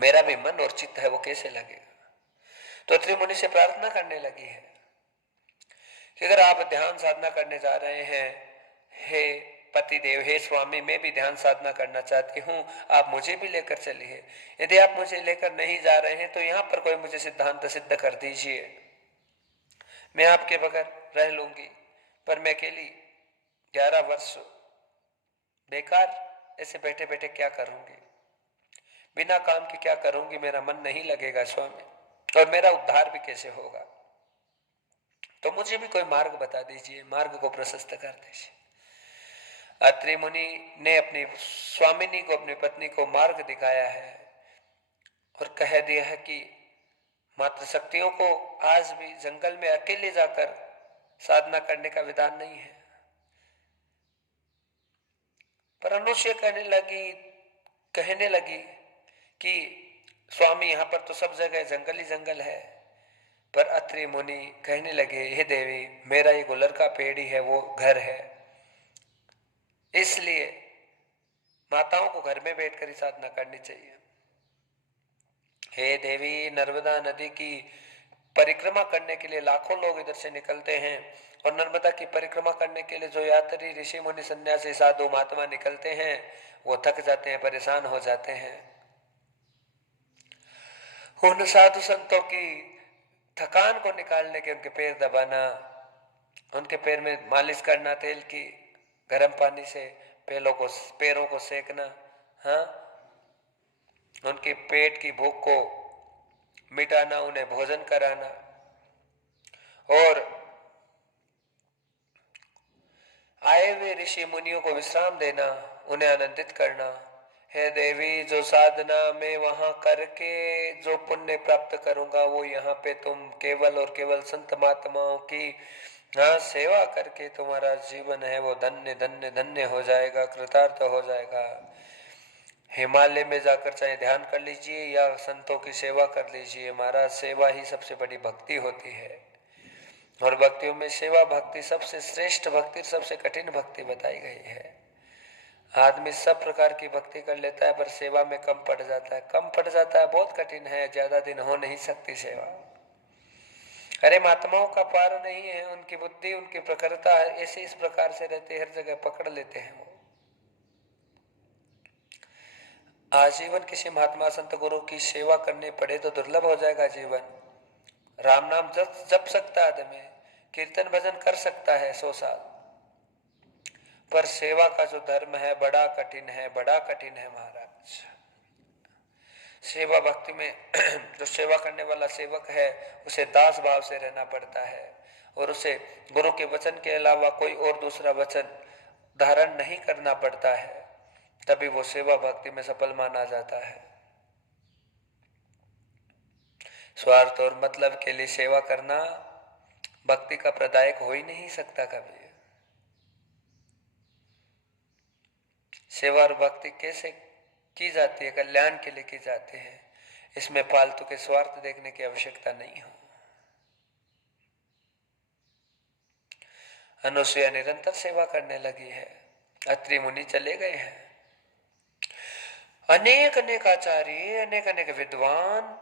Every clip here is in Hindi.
मेरा भी मन और चित्त है वो कैसे लगेगा। तो अत्रि मुनि से प्रार्थना करने लगी है कि अगर आप ध्यान साधना करने जा रहे हैं, हे पति देव, हे स्वामी, मैं भी ध्यान साधना करना चाहती हूँ, आप मुझे भी लेकर चलिए। यदि आप मुझे लेकर नहीं जा रहे हैं तो यहाँ पर कोई मुझे सिद्धांत सिद्ध कर दीजिए, मैं आपके बगैर रह लूंगी। पर मैं अकेली 11 वर्ष बेकार ऐसे बैठे बैठे क्या करूंगी, बिना काम के क्या करूंगी, मेरा मन नहीं लगेगा स्वामी, और मेरा उद्धार भी कैसे होगा। तो मुझे भी कोई मार्ग बता दीजिए, मार्ग को प्रशस्त कर दीजिए। अत्रि मुनि ने अपनी स्वामिनी को, अपनी पत्नी को मार्ग दिखाया है और कह दिया है कि मातृशक्तियों को आज भी जंगल में अकेले जाकर साधना करने का विधान नहीं है। पर अनुसुईया कहने लगी कि स्वामी, यहाँ पर तो सब जगह जंगल ही जंगल है। पर अत्रि मुनि कहने लगे, हे देवी, मेरा ये गुलर का पेड़ ही है, वो घर है, इसलिए माताओं को घर में बैठकर ही साधना करनी चाहिए। हे देवी, नर्मदा नदी की परिक्रमा करने के लिए लाखों लोग इधर से निकलते हैं, और नर्मदा की परिक्रमा करने के लिए जो यात्री ऋषि मुनि सन्यासी साधु महात्मा निकलते हैं वो थक जाते हैं, परेशान हो जाते हैं। उन साधु संतों की थकान को निकालने के उनके पैर दबाना, उनके पैर में मालिश करना तेल की गर्म पानी से, पैरों को सेकना, हाँ, उनके पेट की भूख को मिटाना, उन्हें भोजन कराना और आए हुए ऋषि मुनियों को विश्राम देना, उन्हें आनंदित करना। हे देवी, जो साधना में वहां करके जो पुण्य प्राप्त करूंगा वो यहाँ पे तुम केवल और केवल संत महात्माओं की हाँ सेवा करके तुम्हारा जीवन है वो धन्य धन्य धन्य हो जाएगा, कृतार्थ हो जाएगा। हिमालय में जाकर चाहे ध्यान कर लीजिए या संतों की सेवा कर लीजिए महाराज, सेवा ही सबसे बड़ी भक्ति होती है। और भक्तियों में सेवा भक्ति सबसे श्रेष्ठ भक्ति, सबसे कठिन भक्ति बताई गई है। आदमी सब प्रकार की भक्ति कर लेता है पर सेवा में कम पड़ जाता है, बहुत कठिन है, ज्यादा दिन हो नहीं सकती सेवा। अरे महात्माओं का पार नहीं है, उनकी बुद्धि उनकी प्रखरता ऐसे इस प्रकार से रहती है, हर जगह पकड़ लेते हैं वो। आजीवन किसी महात्मा संत गुरु की सेवा करनी पड़े तो दुर्लभ हो जाएगा जीवन। राम नाम जप सकता है आदमी, कीर्तन भजन कर सकता है 100 साल, पर सेवा का जो धर्म है बड़ा कठिन है, बड़ा कठिन है महाराज। सेवा भक्ति में जो सेवा करने वाला सेवक है उसे दास भाव से रहना पड़ता है, और उसे गुरु के वचन के अलावा कोई और दूसरा वचन धारण नहीं करना पड़ता है, तभी वो सेवा भक्ति में सफल माना जाता है। स्वार्थ और मतलब के लिए सेवा करना भक्ति का प्रदायक हो ही नहीं सकता कभी। सेवा और भक्ति कैसे की जाती है? कल्याण के लिए की जाती है, इसमें फालतू के स्वार्थ देखने की आवश्यकता नहीं हो। अनुसुईया निरंतर सेवा करने लगी है, अत्रि मुनि चले गए हैं, अनेक अनेक आचार्य अनेक अनेक विद्वान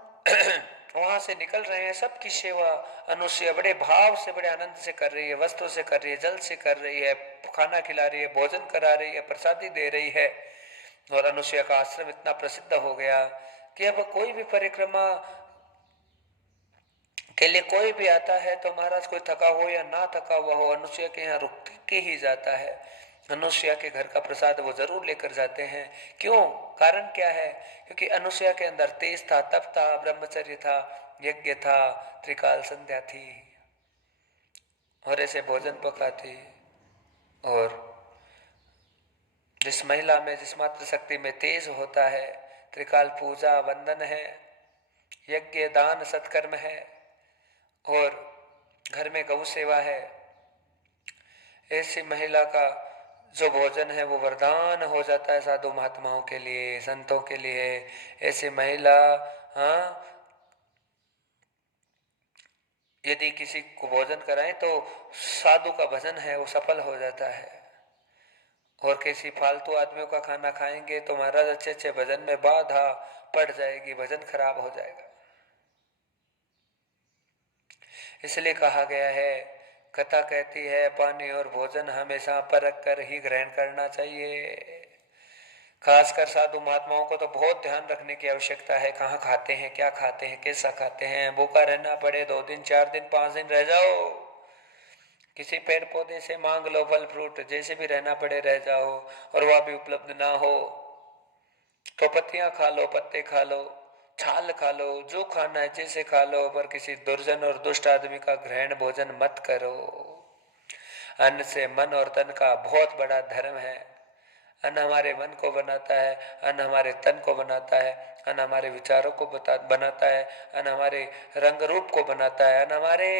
वहां से निकल रहे हैं, सबकी सेवा अनुसुईया बड़े भाव से बड़े आनंद से कर रही है, वस्त्रों से कर रही है, जल से कर रही है, खाना खिला रही है, भोजन करा रही है, प्रसादी दे रही है। और अनुसुईया का आश्रम इतना प्रसिद्ध हो गया कि अब कोई भी परिक्रमा के लिए कोई भी आता है तो महाराज कोई थका हो या ना थका हुआ हो, अनुसुईया के यहाँ रुक के ही जाता है। अनुसुईया के घर का प्रसाद वो जरूर लेकर जाते हैं। क्यों? कारण क्या है? क्योंकि अनुसुईया के अंदर तेज था, तप था, ब्रह्मचर्य था, यज्ञ था, त्रिकाल संध्या थी, और ऐसे भोजन पकाती। और जिस महिला में, जिस मातृशक्ति में तेज होता है, त्रिकाल पूजा वंदन है, यज्ञ दान सत्कर्म है, और घर में गौ सेवा है, ऐसी महिला का जो भोजन है वो वरदान हो जाता है साधु महात्माओं के लिए, संतों के लिए। ऐसी महिला हाँ यदि किसी को भोजन कराए तो साधु का भजन है वो सफल हो जाता है। और किसी फालतू आदमियों का खाना खाएंगे तो महाराज अच्छे अच्छे भजन में बाधा पड़ जाएगी, भजन खराब हो जाएगा। इसलिए कहा गया है, कथा कहती है पानी और भोजन हमेशा परख कर ही ग्रहण करना चाहिए। खासकर साधु महात्माओं को तो बहुत ध्यान रखने की आवश्यकता है, कहाँ खाते हैं, क्या खाते हैं, कैसा खाते हैं। भूखा रहना पड़े 2 दिन 4 दिन 5 दिन रह जाओ, किसी पेड़ पौधे से मांग लो फल फ्रूट, जैसे भी रहना पड़े रह जाओ, और वह भी उपलब्ध ना हो तो पत्तियां खा लो, पत्ते खा लो, छाल खा लो, जो खाना है जैसे खा लो, पर किसी दुर्जन और दुष्ट आदमी का ग्रहण भोजन मत करो। अन्न से मन और तन का बहुत बड़ा धर्म है। अन्न हमारे मन को बनाता है, अन्न हमारे तन को बनाता है, अन्न हमारे विचारों को बनाता है, अन्न हमारे रंग रूप को बनाता है, अन्न हमारे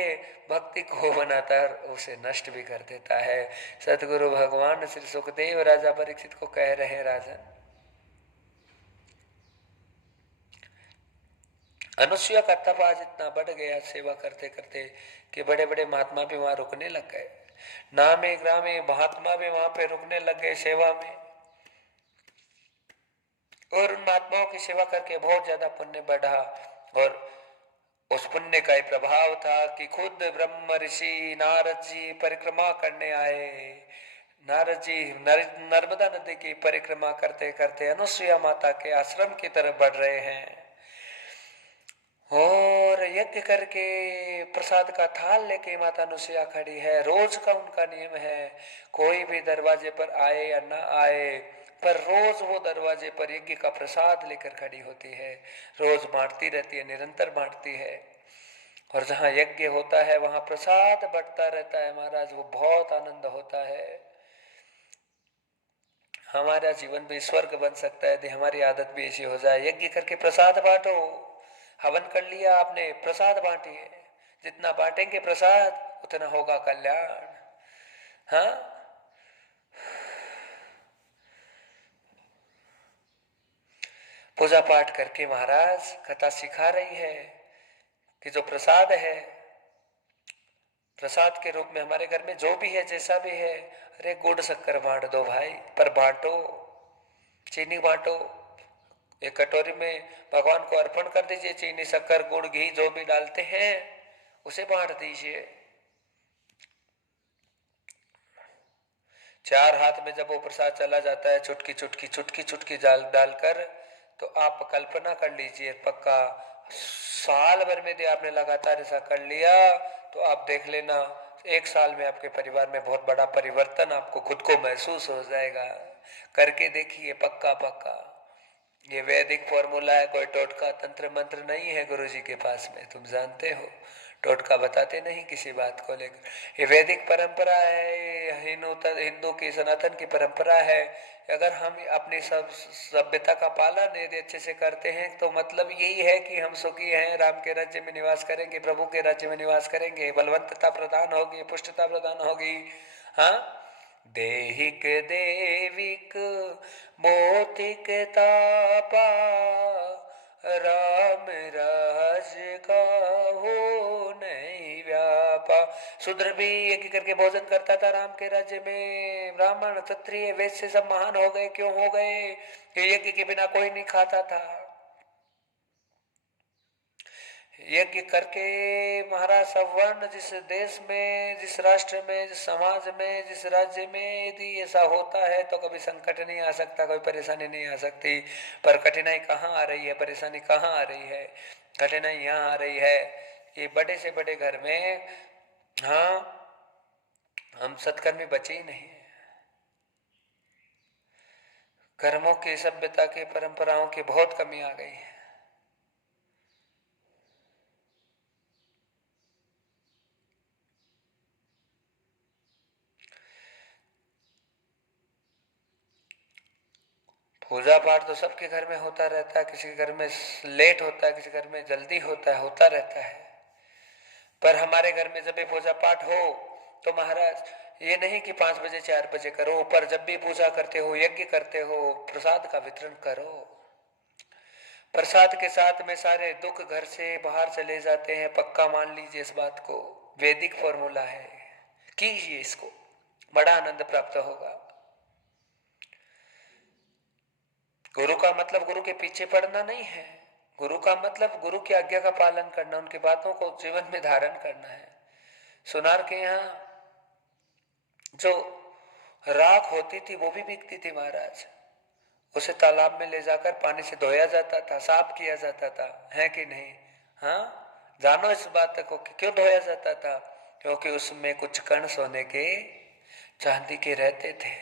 भक्ति को बनाता है और उसे नष्ट भी कर देता है। सतगुरु भगवान श्री सुखदेव राजा परीक्षित को कह रहे हैं, राजन अनुसुईया का तप आज इतना बढ़ गया सेवा करते करते कि बड़े बड़े महात्मा भी वहां रुकने लग गए। नामे ग्रामे महात्मा भी वहां पे रुकने लग गए सेवा में, और उन महात्माओं की सेवा करके बहुत ज्यादा पुण्य बढ़ा। और उस पुण्य का ही प्रभाव था कि खुद ब्रह्म ऋषि नारद जी परिक्रमा करने आए। नारद जी नर्मदा नदी की परिक्रमा करते करते अनुसुईया माता के आश्रम की तरफ बढ़ रहे हैं, और यज्ञ करके प्रसाद का थाल लेके माता अनुसुईया खड़ी है। रोज का उनका नियम है, कोई भी दरवाजे पर आए या ना आए, पर रोज वो दरवाजे पर यज्ञ का प्रसाद लेकर खड़ी होती है, रोज बांटती रहती है, निरंतर बांटती है। और जहाँ यज्ञ होता है वहां प्रसाद बंटता रहता है महाराज, वो बहुत आनंद होता है। हमारा जीवन भी स्वर्ग बन सकता है यदि हमारी आदत भी ऐसी हो जाए। यज्ञ करके प्रसाद बांटो, हवन कर लिया आपने, प्रसाद बांटिए, जितना बांटेंगे प्रसाद उतना होगा कल्याण। हाँ, पूजा पाठ करके महाराज कथा सिखा रही है कि जो प्रसाद है, प्रसाद के रूप में हमारे घर में जो भी है जैसा भी है, अरे गुड़ शक्कर बांट दो भाई, पर बांटो, चीनी बांटो, एक कटोरी में भगवान को अर्पण कर दीजिए, चीनी शक्कर गुड़ घी जो भी डालते हैं उसे बांट दीजिए। 4 हाथ में जब वो प्रसाद चला जाता है, चुटकी चुटकी चुटकी चुटकी डालकर, तो आप कल्पना कर लीजिए, पक्का साल भर में यदि आपने लगातार ऐसा कर लिया तो आप देख लेना 1 साल में आपके परिवार में बहुत बड़ा परिवर्तन आपको खुद को महसूस हो जाएगा। करके देखिए, पक्का पक्का। ये वैदिक फॉर्मूला है, कोई टोटका तंत्र मंत्र नहीं है गुरुजी के पास में, तुम जानते हो। टोटका बताते नहीं किसी बात को लेकर, ये वैदिक परंपरा है, हिंदू की सनातन की परंपरा है। अगर हम अपनी सब सभ्यता का पालन यदि अच्छे से करते हैं तो मतलब यही है कि हम सुखी हैं, राम के राज्य में निवास करेंगे, प्रभु के राज्य में निवास करेंगे, बलवंतता प्रदान होगी, पुष्टता प्रदान होगी। हाँ, देहिक देविक भौतिक तापा, राम राज का हो नहीं व्यापा। शूद्र भी यज्ञ करके भोजन करता था राम के राज्य में, ब्राह्मण क्षत्रिय वैश्य सब महान हो गए, क्यों हो गए? यज्ञ के बिना कोई नहीं खाता था। यज्ञ करके महाराज सवर्ण जिस देश में, जिस राष्ट्र में, जिस समाज में, जिस राज्य में यदि ऐसा होता है तो कभी संकट नहीं आ सकता, कोई परेशानी नहीं आ सकती। पर कठिनाई कहाँ आ रही है, परेशानी कहाँ आ रही है? कठिनाई यहाँ आ रही है कि बड़े से बड़े घर में, हाँ, हम सत्कर्मी बचे ही नहीं, कर्मों की, सभ्यता की, परंपराओं की बहुत कमी आ गई है। पूजा पाठ तो सबके घर में होता रहता है, किसी के घर में लेट होता है, किसी घर में जल्दी होता है, होता रहता है। पर हमारे घर में जब भी पूजा पाठ हो तो महाराज ये नहीं कि 5 बजे 4 बजे करो, पर जब भी पूजा करते हो, यज्ञ करते हो, प्रसाद का वितरण करो। प्रसाद के साथ में सारे दुख घर से बाहर चले जाते हैं, पक्का मान लीजिए इस बात को। वैदिक फॉर्मूला है, कीजिए इसको, बड़ा आनंद प्राप्त होगा। गुरु का मतलब गुरु के पीछे पड़ना नहीं है। गुरु का मतलब गुरु की आज्ञा का पालन करना, उनकी बातों को जीवन में धारण करना है। सुनार के यहाँ जो राख होती थी वो भी बिकती थी महाराज। उसे तालाब में ले जाकर पानी से धोया जाता था, साफ किया जाता था, है कि नहीं? हाँ, जानो इस बात को कि क्यों धोया जाता था? क्योंकि उसमें कुछ कण सोने के, चांदी के रहते थे,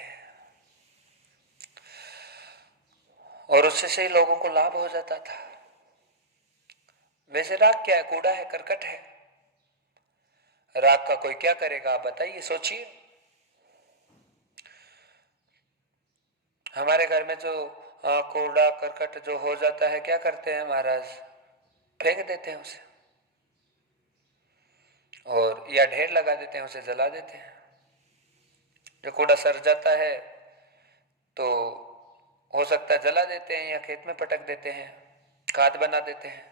और उससे से लोगों को लाभ हो जाता था। वैसे राख क्या है? कूड़ा है, करकट है। राख का कोई क्या करेगा आप बताइए, सोचिए। हमारे घर में जो कूड़ा करकट जो हो जाता है, क्या करते हैं महाराज? फेंक देते हैं उसे, और या ढेर लगा देते हैं, उसे जला देते हैं। जो कूड़ा सड़ जाता है तो हो सकता है जला देते हैं या खेत में पटक देते हैं, खाद बना देते हैं।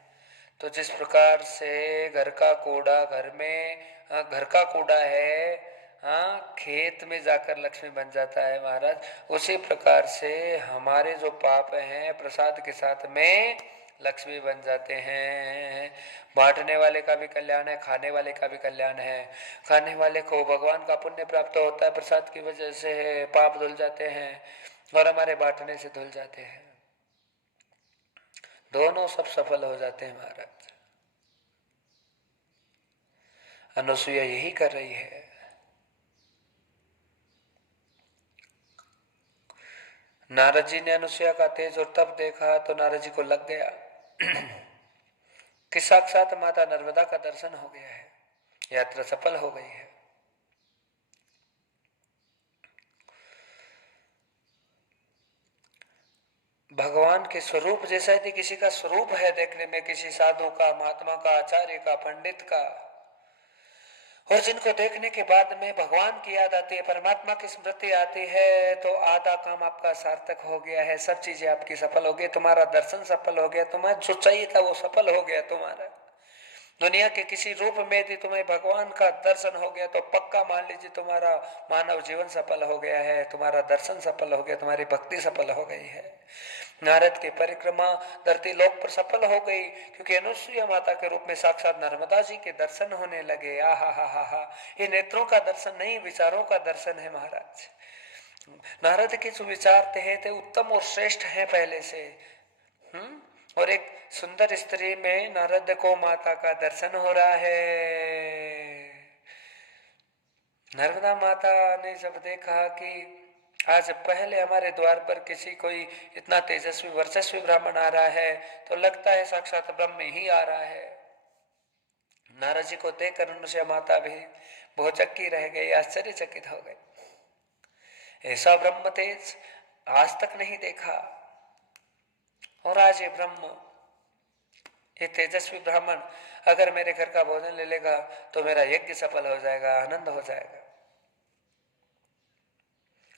तो जिस प्रकार से घर का कूड़ा घर में, घर का कूड़ा है, हाँ, खेत में जाकर लक्ष्मी बन जाता है महाराज, उसी प्रकार से हमारे जो पाप हैं प्रसाद के साथ में लक्ष्मी बन जाते हैं। बांटने वाले का भी कल्याण है, खाने वाले का भी कल्याण है। खाने वाले को भगवान का पुण्य प्राप्त होता है प्रसाद की वजह से, पाप धुल जाते हैं, और हमारे बांटने से धुल जाते हैं। दोनों सब सफल हो जाते हैं महाराज। अनुसुईया यही कर रही है। नारद जी ने अनुसुईया का तेज और तप देखा तो नारद जी को लग गया कि साक्षात माता नर्मदा का दर्शन हो गया है, यात्रा सफल हो गई है। भगवान के स्वरूप जैसा यदि किसी का स्वरूप है देखने में, किसी साधु का, महात्मा का, आचार्य का, पंडित का, और जिनको देखने के बाद में भगवान की याद आती है, परमात्मा की स्मृति आती है, तो आधा काम आपका सार्थक हो गया है। सब चीजें आपकी सफल हो गई, तुम्हारा दर्शन सफल हो गया, तुम्हारा जो चाहिए था वो सफल हो गया। तुम्हारा दुनिया के किसी रूप में यदि तुम्हें भगवान का दर्शन हो गया तो पक्का मान लीजिए तुम्हारा मानव जीवन सफल हो गया है, तुम्हारा दर्शन सफल हो गया, तुम्हारी भक्ति सफल हो गई है। नारद की परिक्रमा धरती लोक पर सफल हो गई, क्योंकि अनुसुईया माता के रूप में साक्षात नर्मदा जी के दर्शन होने लगे। आहा हा हा हा, ये नेत्रों का दर्शन नहीं, विचारों का दर्शन है महाराज। नारद के जो विचार थे उत्तम और श्रेष्ठ हैं पहले से। और एक सुंदर स्त्री में नारद को माता का दर्शन हो रहा है। नर्मदा माता ने जब देखा कि आज पहले हमारे द्वार पर किसी कोई इतना तेजस्वी वर्चस्वी ब्राह्मण आ रहा है, तो लगता है साक्षात ब्रह्म ही आ रहा है। नारद जी को देखकर अनुसुईया माता भी भौचक्की रह गई, आश्चर्यचकित हो गई। ऐसा ब्रह्म तेज आज तक नहीं देखा, और आज ये ब्रह्म, ये तेजस्वी ब्राह्मण अगर मेरे घर का भोजन ले लेगा तो मेरा यज्ञ सफल हो जाएगा, आनंद हो जाएगा।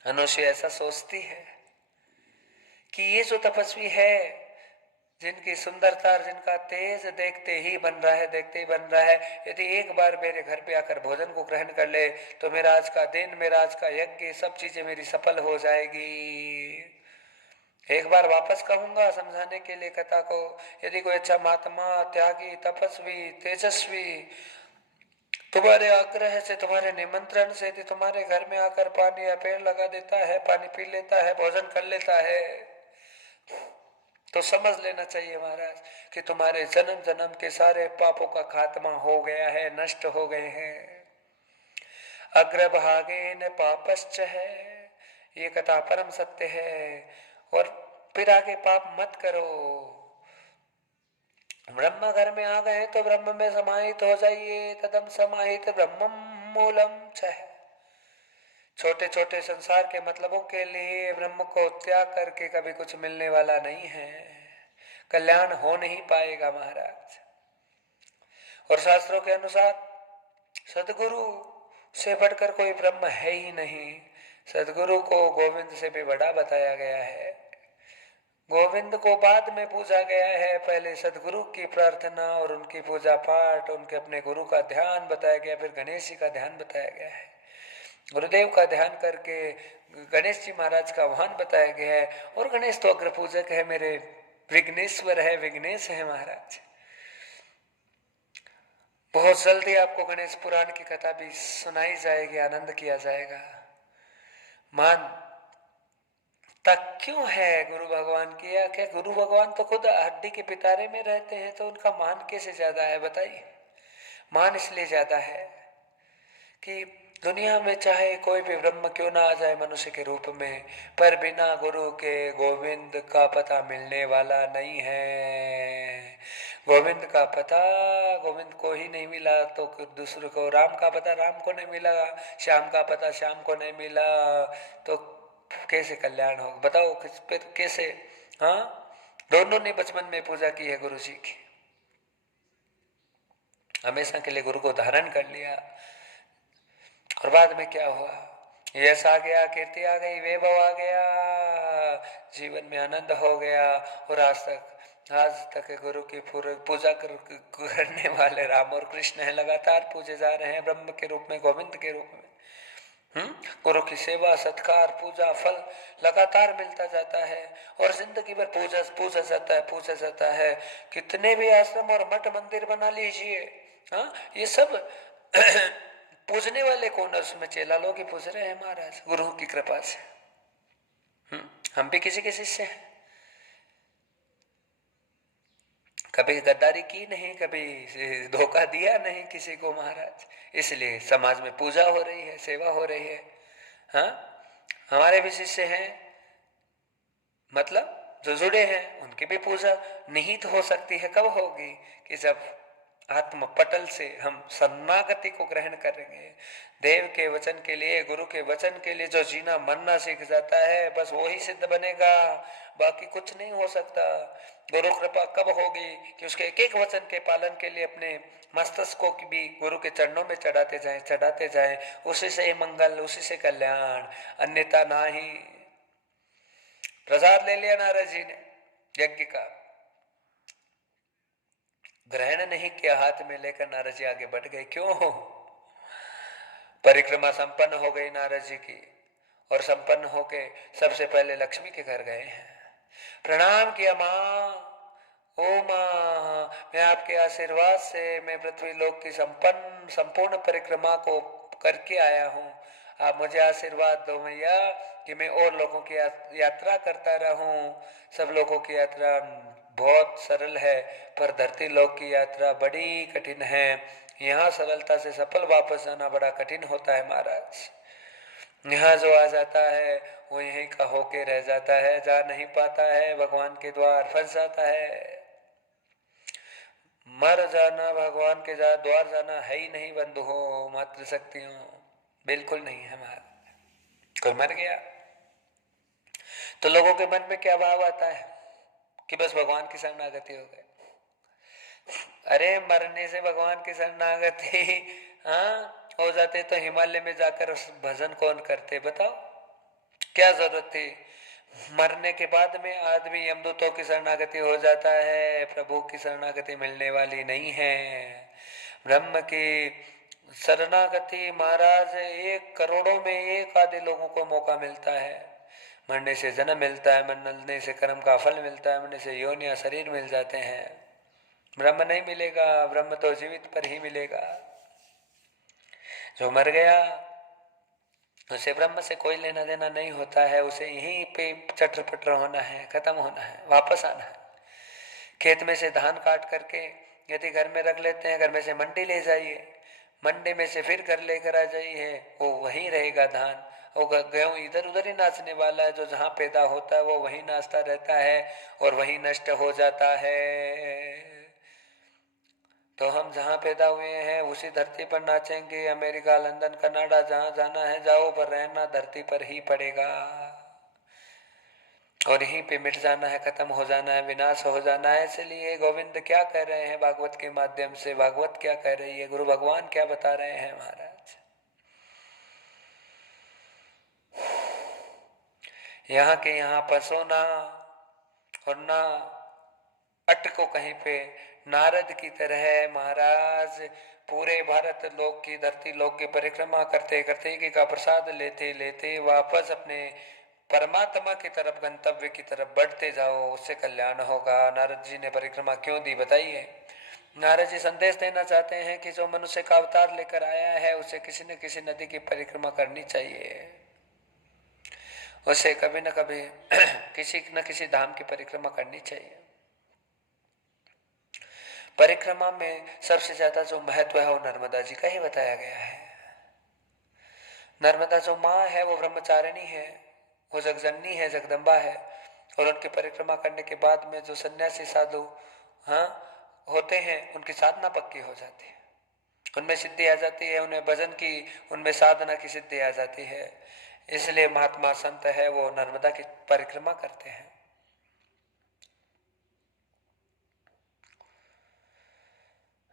अनुसुईया ऐसा सोचती है कि ये जो तपस्वी है, जिनकी सुंदरता और जिनका तेज देखते ही बन रहा है, देखते ही बन रहा है, यदि एक बार मेरे घर पे आकर भोजन को ग्रहण कर ले तो मेरा आज का दिन, मेरा आज का यज्ञ, सब चीजें मेरी सफल हो जाएगी। एक बार वापस कहूंगा समझाने के लिए कथा को, यदि कोई अच्छा महात्मा, त्यागी, तपस्वी, तेजस्वी तुम्हारे आग्रह से, तुम्हारे निमंत्रण से यदि तुम्हारे घर में आकर पानी या पेड़ लगा देता है, पानी पी लेता है, भोजन कर लेता है, तो समझ लेना चाहिए महाराज कि तुम्हारे जन्म जन्म के सारे पापों का खात्मा हो गया है, नष्ट हो गए हैं। अग्रभागेन पापश्च है, ये कथा परम सत्य है। और फिर आगे पाप मत करो। ब्रह्म घर में आ गए तो ब्रह्म में समाहित हो जाइए, तदम समाहित ब्रह्मम मूलम छह। छोटे छोटे संसार के मतलबों के लिए ब्रह्म को त्याग करके कभी कुछ मिलने वाला नहीं है, कल्याण हो नहीं पाएगा महाराज। और शास्त्रों के अनुसार सदगुरु से बढ़कर कोई ब्रह्म है ही नहीं। सदगुरु को गोविंद से भी बड़ा बताया गया है। गोविंद को बाद में पूजा गया है, पहले सदगुरु की प्रार्थना और उनकी पूजा पाठ, उनके अपने गुरु का ध्यान बताया गया, फिर गणेश जी का ध्यान बताया गया है। गुरुदेव का ध्यान करके गणेश जी महाराज का वाहन बताया गया है, और गणेश तो अग्र पूजक है, मेरे विघ्नेश्वर है, विघ्नेश है महाराज। बहुत जल्दी आपको गणेश पुराण की कथा भी सुनाई जाएगी, आनंद किया जाएगा। मान तक क्यों है गुरु भगवान की? या क्या गुरु भगवान तो खुद हड्डी के पिटारे में रहते हैं, तो उनका मान कैसे ज्यादा है बताइए? मान इसलिए ज्यादा है कि दुनिया में चाहे कोई भी ब्रह्म क्यों ना आ जाए मनुष्य के रूप में, पर बिना गुरु के गोविंद का पता मिलने वाला नहीं है। गोविंद का पता गोविंद को ही नहीं मिला तो दूसरे को, राम का पता राम को नहीं मिला, श्याम का पता श्याम को नहीं मिला, तो कैसे कल्याण होगा बताओ? कैसे? हाँ, दोनों ने बचपन में पूजा की है गुरु जी की, हमेशा के लिए गुरु को धारण कर लिया, और बाद में क्या हुआ? यश आ गया, कीर्ति आ गई, वैभव आ गया, जीवन में आनंद हो गया, और आज तक गुरु की पूजा करने वाले राम और कृष्ण है, लगातार पूजे जा रहे हैं, ब्रह्म के रूप में, गोविंद के रूप में। गुरु की सेवा, सत्कार, पूजा, फल लगातार मिलता जाता है, और जिंदगी भर पूजा जाता है। कितने भी आश्रम और मठ मंदिर बना लीजिए, हाँ, ये सब पूजने वाले कौन है? उसमें चेला लोग ही पूज रहे हैं महाराज, गुरु की कृपा से। हम भी किसी के शिष्य हैं, कभी गद्दारी की नहीं, कभी धोखा दिया नहीं किसी को महाराज, इसलिए समाज में पूजा हो रही है, सेवा हो रही है। हाँ, हमारे भी शिष्य हैं, मतलब जो जुड़े हैं, उनकी भी पूजा निहित हो सकती है। कब होगी? कि जब आत्म पटल से हम शरणागति को ग्रहण करेंगे। देव के वचन के लिए, गुरु के वचन के लिए जो जीना मरना सीख जाता है, बस वही सिद्ध बनेगा, बाकी कुछ नहीं हो सकता। गुरु कृपा कब होगी? कि उसके एक एक वचन के पालन के लिए अपने मस्तिष्कों की भी गुरु के चरणों में चढ़ाते जाएं, उसी से मंगल, उसी से कल्याण, अन्यथा ना ही। प्रसाद ले लिया नारद जी ने यज्ञ का, ग्रहण नहीं किया, हाथ में लेकर नारद जी आगे बढ़ गए। क्यों? परिक्रमा संपन्न हो गई नारद जी की, और संपन्न होके सबसे पहले लक्ष्मी के घर गए हैं, प्रणाम किया। माँ, ओ माँ, मैं आपके आशीर्वाद से मैं पृथ्वी लोक की संपूर्ण परिक्रमा को करके आया हूँ, आप मुझे आशीर्वाद दो मैया कि मैं और लोगों की यात्रा करता रहूं। सब लोगों की यात्रा बहुत सरल है, पर धरती लोक की यात्रा बड़ी कठिन है। यहाँ सरलता से सफल वापस जाना बड़ा कठिन होता है महाराज। यहाँ जो आ जाता है वो यहीं का होके रह जाता है, जा नहीं पाता है, भगवान के द्वार फंस जाता है। मर जाना भगवान के द्वार जाना है ही नहीं बंधु हो, मातृशक्तियों, बिल्कुल नहीं है महाराज। कोई मर गया तो लोगों के मन में क्या भाव आता है? कि बस भगवान की शरणागति हो गए। अरे मरने से भगवान की शरणागति हाँ हो जाते तो हिमालय में जाकर भजन कौन करते बताओ? क्या जरूरत थी? मरने के बाद में आदमी यमदूतों की शरणागति हो जाता है, प्रभु की शरणागति मिलने वाली नहीं है। ब्रह्म की शरणागति महाराज 1 करोड़ों में 1 आधे लोगों को मौका मिलता है। मरने से जन्म मिलता है, मरने से कर्म का फल मिलता है, मरने से योनिया शरीर मिल जाते हैं। ब्रह्म नहीं मिलेगा, ब्रह्म तो जीवित पर ही मिलेगा। जो मर गया उसे ब्रह्म से कोई लेना देना नहीं होता है, उसे यहीं पे चटर पटर होना है, खत्म होना है, वापस आना है। खेत में से धान काट करके यदि घर में रख लेते हैं, घर में से मंडी ले जाइए, मंडी में से फिर घर लेकर आ जाइए, वो वहीं रहेगा धान। वो गेहूं इधर उधर ही नाचने वाला है, जो जहां पैदा होता है वो वहीं नाचता रहता है और वहीं नष्ट हो जाता है। तो हम जहाँ पैदा हुए हैं उसी धरती पर नाचेंगे। अमेरिका, लंदन, कनाडा, जहाँ जाना है जाओ, पर रहना धरती पर ही पड़ेगा, और यहीं पे मिट जाना है, खत्म हो जाना है, विनाश हो जाना है। इसलिए गोविंद क्या कह रहे हैं भागवत के माध्यम से? भागवत क्या कह रही है? गुरु भगवान क्या बता रहे हैं महाराज? यहाँ के यहाँ फंसो ना, और ना अटको कहीं पे। नारद की तरह महाराज पूरे भारत लोक की, धरती लोक की परिक्रमा करते करते एक का प्रसाद लेते लेते वापस अपने परमात्मा की तरफ, गंतव्य की तरफ बढ़ते जाओ, उससे कल्याण होगा। नारद जी ने परिक्रमा क्यों दी बताइए। नारद जी संदेश देना चाहते हैं कि जो मनुष्य का अवतार लेकर आया है उसे किसी न किसी नदी की परिक्रमा करनी चाहिए, उसे कभी न कभी किसी न किसी धाम की परिक्रमा करनी चाहिए। परिक्रमा में सबसे ज्यादा जो महत्व है वो नर्मदा जी का ही बताया गया है। नर्मदा जो माँ है वो ब्रह्मचारिणी है, वो जगजननी है, जगदम्बा है। और उनकी परिक्रमा करने के बाद में जो सन्यासी साधु हाँ होते हैं उनकी साधना पक्की हो जाती है, उनमें सिद्धि आ जाती है, उन्हें भजन की, उनमें साधना की सिद्धि आ जाती है। इसलिए महात्मा संत है वो नर्मदा की परिक्रमा करते हैं।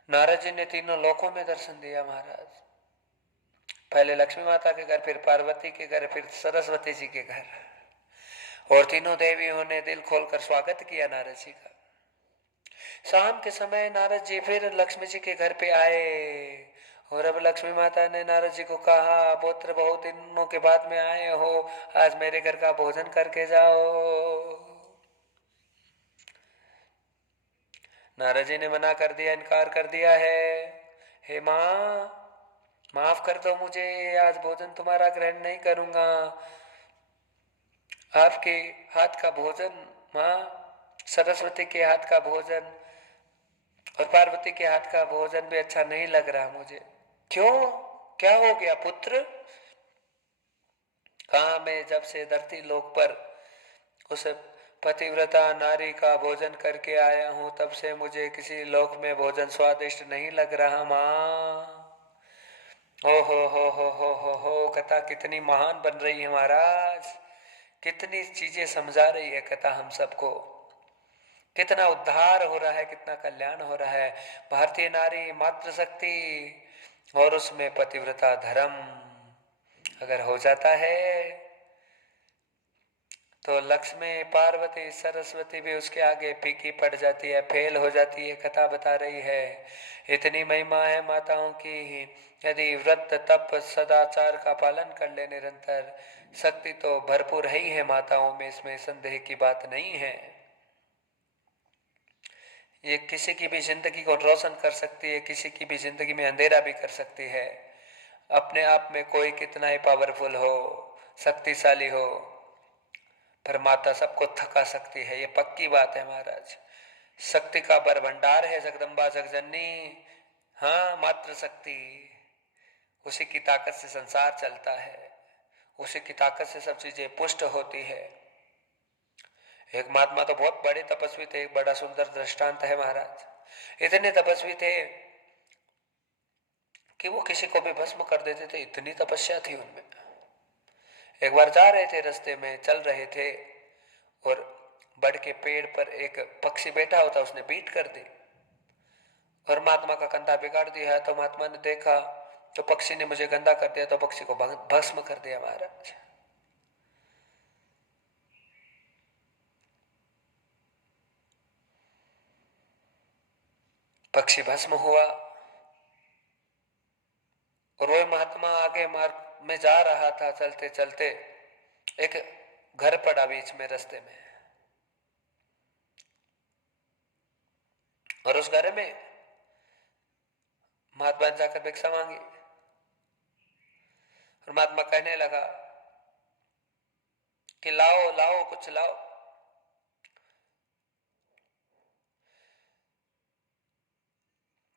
नारद जी ने तीनों लोकों में दर्शन दिया महाराज, पहले लक्ष्मी माता के घर, फिर पार्वती के घर, फिर सरस्वती जी के घर। और तीनों देवियों ने दिल खोलकर स्वागत किया नारद जी का। शाम के समय नारद जी फिर लक्ष्मी जी के घर पे आए और अब लक्ष्मी माता ने नारद जी को कहा, पुत्र बहुत दिनों के बाद में आए हो, आज मेरे घर का भोजन करके जाओ। नारद जी ने मना कर दिया, इनकार कर दिया है। हे माँ माफ कर दो मुझे, आज भोजन तुम्हारा ग्रहण नहीं करूंगा। आपके हाथ का भोजन माँ, सरस्वती के हाथ का भोजन और पार्वती के हाथ का भोजन भी अच्छा नहीं लग रहा मुझे। क्यों, क्या हो गया पुत्र? कहा, मैं जब से धरती लोक पर उस पतिव्रता नारी का भोजन करके आया हूं तब से मुझे किसी लोक में भोजन स्वादिष्ट नहीं लग रहा माँ। ओ हो, कथा कितनी महान बन रही है महाराज, कितनी चीजें समझा रही है कथा हम सबको, कितना उद्धार हो रहा है, कितना कल्याण हो रहा है। भारतीय नारी मातृशक्ति और उसमें पतिव्रता धर्म अगर हो जाता है तो लक्ष्मी पार्वती सरस्वती भी उसके आगे फीकी पड़ जाती है, फेल हो जाती है। कथा बता रही है इतनी महिमा है माताओं की, यदि व्रत तप सदाचार का पालन कर ले निरंतर, शक्ति तो भरपूर ही है माताओं में, इसमें संदेह की बात नहीं है। ये किसी की भी जिंदगी को रोशन कर सकती है, किसी की भी जिंदगी में अंधेरा भी कर सकती है। अपने आप में कोई कितना ही पावरफुल हो, शक्तिशाली हो, पर माता सबको थका सकती है, ये पक्की बात है महाराज। शक्ति का भंडार है जगदम्बा जगजननी, हाँ मातृ शक्ति, उसी की ताकत से संसार चलता है, उसी की ताकत से सब चीजें पुष्ट होती है। एक महात्मा तो बहुत बड़े तपस्वी थे, एक बड़ा सुंदर दृष्टांत है महाराज। इतने तपस्वी थे कि वो किसी को भी भस्म कर देते थे, इतनी तपस्या थी उनमें। एक बार जा रहे थे, रास्ते में चल रहे थे और बड़ के पेड़ पर एक पक्षी बैठा होता, उसने बीट कर दी और महात्मा का कंधा बिगाड़ दिया। तो महात्मा ने देखा तो पक्षी ने मुझे गंदा कर दिया, तो पक्षी को भस्म कर दिया महाराज। पक्षी भस्म हुआ और वह महात्मा आगे मार्ग में जा रहा था, चलते चलते एक घर पड़ा बीच में रास्ते में, और उस घर में महात्मा ने जाकर भिक्षा मांगी और महात्मा कहने लगा कि लाओ लाओ कुछ लाओ।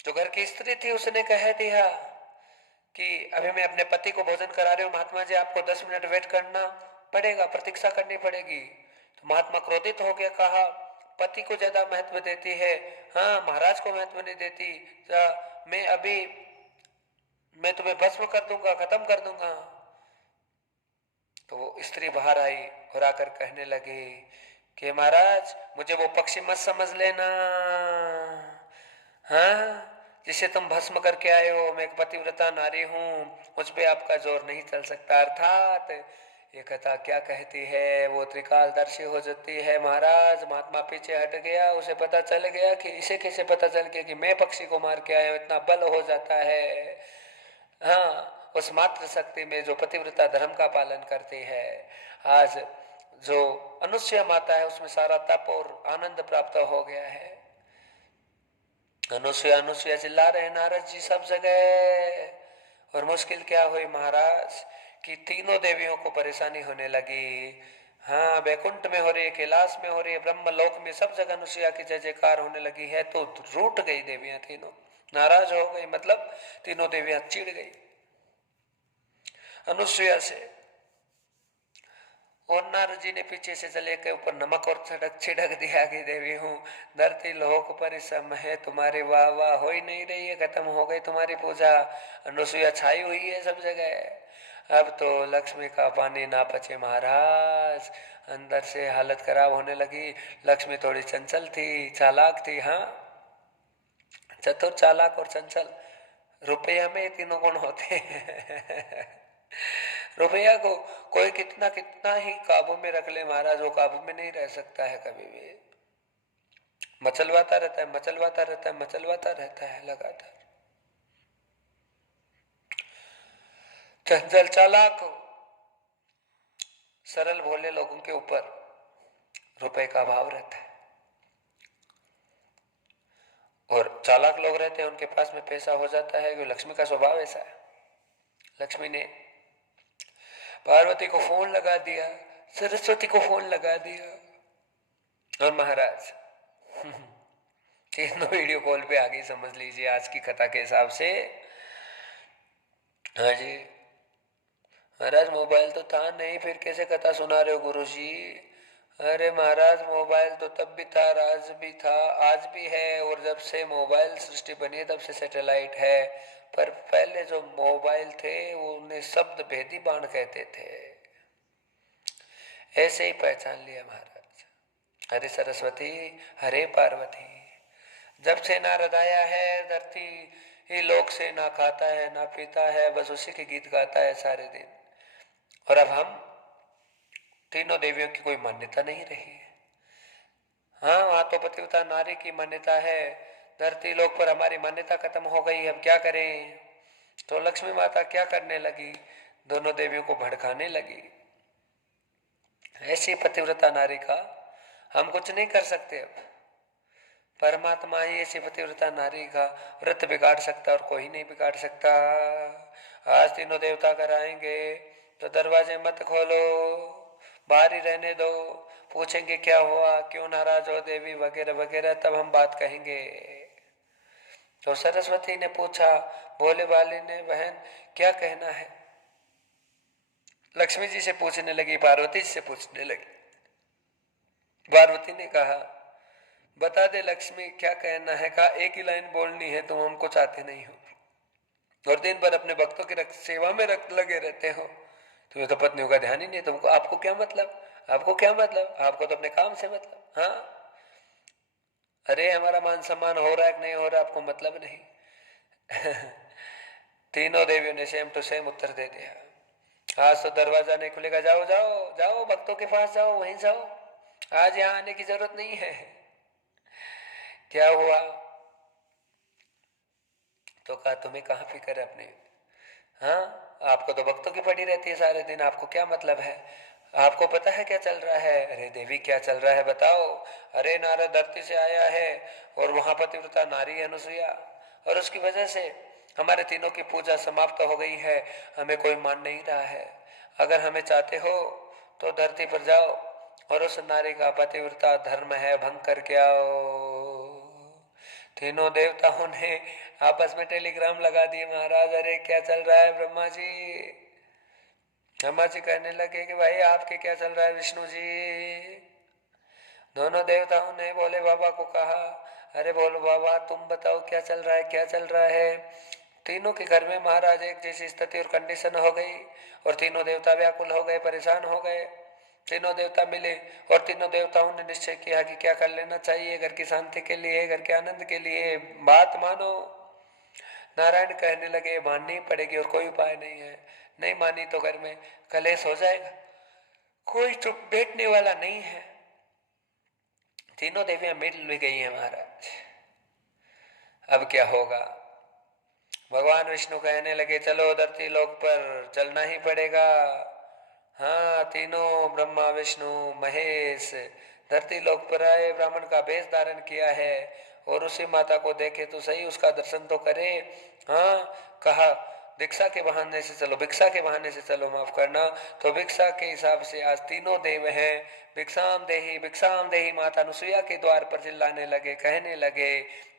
जो घर की स्त्री थी उसने कह दिया कि अभी मैं अपने पति को भोजन करा रही हूँ महात्मा जी, आपको 10 मिनट वेट करना पड़ेगा, प्रतीक्षा करनी पड़ेगी। तो महात्मा क्रोधित हो गया, कहा पति को ज्यादा महत्व देती है, हाँ महाराज को महत्व नहीं देती, मैं तुम्हें भस्म कर दूंगा, खत्म कर दूंगा। तो वो स्त्री बाहर आई और आकर कहने लगी कि महाराज मुझे वो पक्षी मत समझ लेना, हाँ जिसे तुम भस्म करके आए हो, मैं एक पतिव्रता नारी हूं, मुझ पे आपका जोर नहीं चल सकता। अर्थात ये कथा क्या कहती है? वो त्रिकालदर्शी हो जाती है महाराज। महात्मा पीछे हट गया, उसे पता चल गया कि इसे कैसे पता चल गया कि मैं पक्षी को मार के आया हूं, इतना बल हो जाता है। हाँ, उस मात्र शक्ति में जो पतिव्रता धर्म का पालन करती है। आज जो अनुसुया माता है उसमें सारा तप और आनंद प्राप्त हो गया है। अनुसुया अनुसुया चिल्ला रहे नारद जी सब जगह। और मुश्किल क्या हुई महाराज कि तीनों देवियों को परेशानी होने लगी। हाँ, बैकुंठ में हो रही है, कैलाश में हो रही है, ब्रह्मलोक में, सब जगह अनुसुया की जय जयकार होने लगी है। तो रूठ गई देवियां तीनों, नाराज हो गई, मतलब तीनों देवियां चिढ़ गई अनुसुया से। और नारद जी ने पीछे से जले के ऊपर नमक और छिड़क दिया कि देवी हूँ, धरती लोक पर इस समय तुम्हारी वाह वाह हो ही नहीं रही है, खत्म हो गई तुम्हारी पूजा। अनुसुईया छाई हुई है सब जगह। अब तो लक्ष्मी का पानी ना पचे महाराज। अंदर से हालत खराब होने लगी। लक्ष्मी थोड़ी चंचल थी, चालाक थी। हाँ, चतुर, चालाक और चंचल, रुपया में तीनों गुण होते हैं। रुपया को कोई कितना कितना ही काबू में रख ले महाराज, वो काबू में नहीं रह सकता है कभी भी। मचलवाता रहता है, मचलवाता रहता है, मचलवाता रहता है लगातार। चंचल चालाक सरल भोले लोगों के ऊपर रुपए का अभाव रहता है। और चालाक लोग रहते हैं उनके पास में पैसा हो जाता है, क्योंकि लक्ष्मी का स्वभाव ऐसा है। लक्ष्मी ने पार्वती को फोन लगा दिया, सरस्वती को फोन लगा दिया, और महाराज तीनों वीडियो कॉल पे आ गई, समझ लीजिए आज की कथा के हिसाब से। हाँ जी महाराज, मोबाइल तो था नहीं, फिर कैसे कथा सुना रहे हो गुरुजी? अरे महाराज, मोबाइल तो तब भी था, आज भी था, आज भी है, और जब से मोबाइल सृष्टि बनी है तब से सैटेलाइट है। पर पहले जो मोबाइल थे वो उन्हें शब्द भेदी बाण कहते थे, ऐसे ही पहचान लिया महाराज। हरे सरस्वती, हरे पार्वती। जब से नारद आया है, धरती ही लोक से ना खाता है ना पीता है, बस उसी के गीत गाता है सारे दिन। और अब हम तीनों देवियों की कोई मान्यता नहीं रही है। हाँ, वहां तो पतिव्रता नारी की मान्यता है, धरती लोक पर हमारी मान्यता खत्म हो गई। हम क्या करें? तो लक्ष्मी माता क्या करने लगी? दोनों देवियों को भड़काने लगी। ऐसी पतिव्रता नारी का हम कुछ नहीं कर सकते। अब परमात्मा ही ऐसी पतिव्रता नारी का व्रत बिगाड़ सकता और कोई नहीं बिगाड़ सकता। आज तीनों देवता कर आएंगे तो दरवाजे मत खोलो, बाहर ही रहने दो। पूछेंगे क्या हुआ, क्यों नाराज हो देवी, वगैरह वगैरह, तब हम बात कहेंगे। तो सरस्वती ने पूछा, भोले वाली ने, बहन क्या कहना है? लक्ष्मी जी से पूछने लगी, पार्वती जी से पूछने लगी। पार्वती ने कहा, बता दे लक्ष्मी क्या कहना है। कहा, एक ही लाइन बोलनी है, तुम हमको चाहते नहीं हो और दिन भर अपने भक्तों की सेवा में लगे रहते हो। तुम्हें तो पत्नियों का ध्यान ही नहीं। तुमको आपको क्या मतलब? आपको क्या मतलब? आपको तो अपने काम से मतलब। हाँ, अरे हमारा मान सम्मान हो रहा है कि नहीं हो रहा, आपको मतलब नहीं। तीनों देवियों ने सेम टू सेम उत्तर दे दिया। आज तो दरवाजा नहीं खुलेगा, जाओ जाओ जाओ, भक्तों के पास जाओ, वहीं जाओ, आज यहाँ आने की जरूरत नहीं है। क्या हुआ? तो कहा, तुम्हें कहाँ फिक्र है अपनी? हाँ, आपको तो भक्तों की पड़ी रहती है सारे दिन, आपको क्या मतलब है? आपको पता है क्या चल रहा है? अरे देवी, क्या चल रहा है बताओ। अरे नारद धरती से आया है और वहां पतिव्रता नारी अनुसुईया, और उसकी वजह से हमारे तीनों की पूजा समाप्त हो गई है। हमें कोई मान नहीं रहा है। अगर हमें चाहते हो तो धरती पर जाओ और उस नारी का पतिव्रता धर्म है भंग करके आओ। तीनों देवताओं ने आपस में टेलीग्राम लगा दिए महाराज। अरे क्या चल रहा है ब्रह्मा जी? ब्रह्मा जी कहने लगे कि भाई आपके क्या चल रहा है विष्णु जी? दोनों देवताओं ने भोले बाबा को कहा, अरे भोले बाबा तुम बताओ क्या चल रहा है, क्या चल रहा है? तीनों के घर में महाराज एक जैसी स्थिति और कंडीशन हो गई, और तीनों देवता व्याकुल हो गए, परेशान हो गए। तीनों देवता मिले और तीनों देवताओं ने निश्चय किया कि क्या कर लेना चाहिए घर की शांति के लिए, घर के आनंद के लिए। बात मानो। नारायण कहने लगे, माननी पड़ेगी और कोई उपाय नहीं है। नहीं मानी तो घर में कलेश हो जाएगा। कोई चुप बैठने वाला नहीं है। तीनों देवियां मिल भी गई हैं महाराज। अब क्या होगा? भगवान विष्णु कहने लगे चलो धरती लोक पर चलना ही पड़ेगा। हाँ, तीनों ब्रह्मा विष्णु महेश धरती लोक पर आए, ब्राह्मण का वेश धारण किया है और उसी माता को देखे तो सही, उसका दर्शन तो करे। हाँ, कहा भिक्षा के बहाने से चलो, भिक्षा के बहाने से चलो, माफ करना। तो भिक्षा के हिसाब से आज तीनों देव हैं। भिक्षाम देही माता अनुसुईया के द्वार पर चिल्लाने लगे, कहने लगे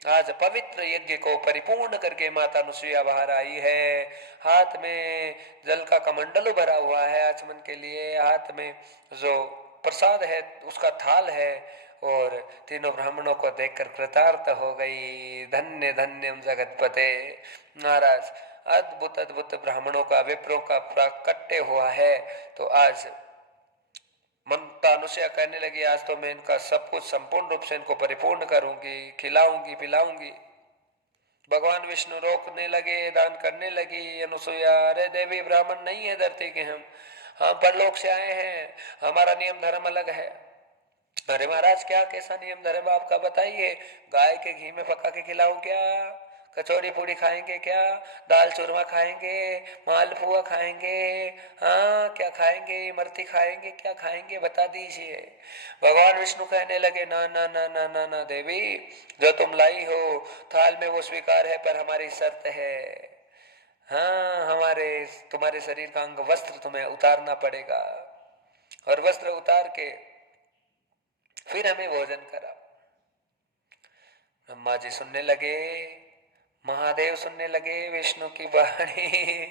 आज पवित्र यज्ञ को परिपूर्ण करके माता अनुसुईया बाहर आई है। हाथ में जल का कमंडलू भरा हुआ है आचमन के लिए, हाथ में जो प्रसाद है उसका थाल है, और तीनों ब्राह्मणों को देखकर कृतार्थ हो गई। धन्य धन्यम जगतपते। महाराज अद्भुत अद्भुत ब्राह्मणों का, विप्रों का प्राकट्य हुआ है। तो आज माता अनुसुईया कहने लगी आज तो मैं इनका सब कुछ संपूर्ण रूप से इनको परिपूर्ण करूंगी, खिलाऊंगी पिलाऊंगी। भगवान विष्णु रोकने लगे, दान करने लगी अनुसुईया। अरे देवी, ब्राह्मण नहीं है धरती के हम परलोक से आए हैं, हमारा नियम धर्म अलग है। अरे महाराज, क्या कैसा नियम धर्म आपका बताइए? गाय के घी में पका के खिलाऊं क्या? कचौड़ी पूड़ी खाएंगे क्या? दाल चूरमा खाएंगे? मालपुआ खाएंगे? हाँ, क्या खाएंगे? इमरती खाएंगे? क्या खाएंगे बता दीजिए। भगवान विष्णु कहने लगे ना ना ना ना ना ना देवी, जो तुम लाई हो थाल में वो स्वीकार है, पर हमारी शर्त है। हाँ, हमारे तुम्हारे शरीर का अंग वस्त्र तुम्हें उतारना पड़ेगा, और वस्त्र उतार के फिर हमें भोजन करा। ब्रह्मा जी सुनने लगे, महादेव सुनने लगे विष्णु की वाणी।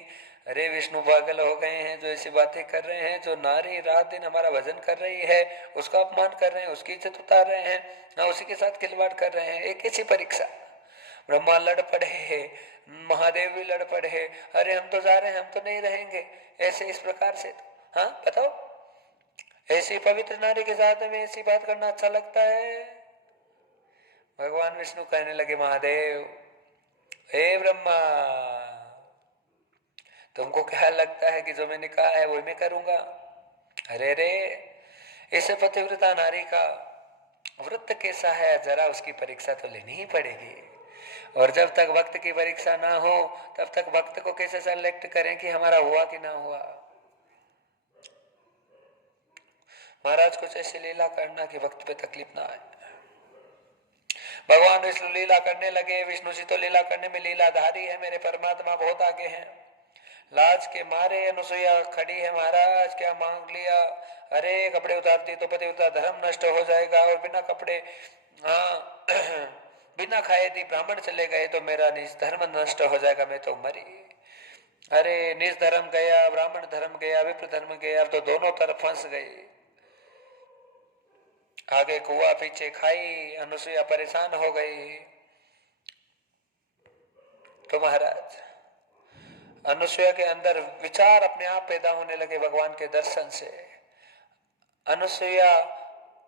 अरे विष्णु पागल हो गए हैं जो ऐसी बातें कर रहे हैं? जो नारी रात दिन हमारा भजन कर रही है उसका अपमान कर रहे हैं, उसकी इज्जत उतार रहे हैं, ना उसी के साथ खिलवाड़ कर रहे हैं। एक ऐसी परीक्षा। ब्रह्मा लड़ पड़े, महादेव भी लड़ पड़े। अरे हम तो जा रहे हैं, हम तो नहीं रहेंगे ऐसे इस प्रकार से। हाँ बताओ, ऐसी पवित्र नारी के साथ में ऐसी बात करना अच्छा लगता है? भगवान विष्णु कहने लगे महादेव, हे ब्रह्मा, तुमको क्या लगता है कि जो मैंने कहा है वही मैं करूंगा? अरे रे, इस पतिव्रता नारी का व्रत कैसा है जरा उसकी परीक्षा तो लेनी ही पड़ेगी। और जब तक वक्त की परीक्षा ना हो तब तक वक्त को कैसे सेलेक्ट करें कि हमारा हुआ कि ना हुआ? महाराज कुछ ऐसी लीला करना कि वक्त पे तकलीफ ना आए। भगवान विष्णु लीला करने लगे। विष्णु जी तो लीला करने में लीलाधारी है, मेरे परमात्मा बहुत आगे हैं। लाज के मारे अनुसुईया खड़ी है, महाराज क्या मांग लिया? अरे कपड़े उतारती तो पतिव्रता धर्म नष्ट हो जाएगा, और बिना कपड़े, हाँ बिना खाए दी ब्राह्मण चले गए तो मेरा निज धर्म नष्ट हो जाएगा, मैं तो मरी। अरे निज धर्म गया, ब्राह्मण धर्म गया, विप्र धर्म गया, अब तो दोनों तरफ फंस गई। आगे कुआ पीछे खाई, अनुसुईया परेशान हो गई। तो महाराज अनुसुईया के अंदर विचार अपने आप पैदा होने लगे भगवान के दर्शन से। अनुसुईया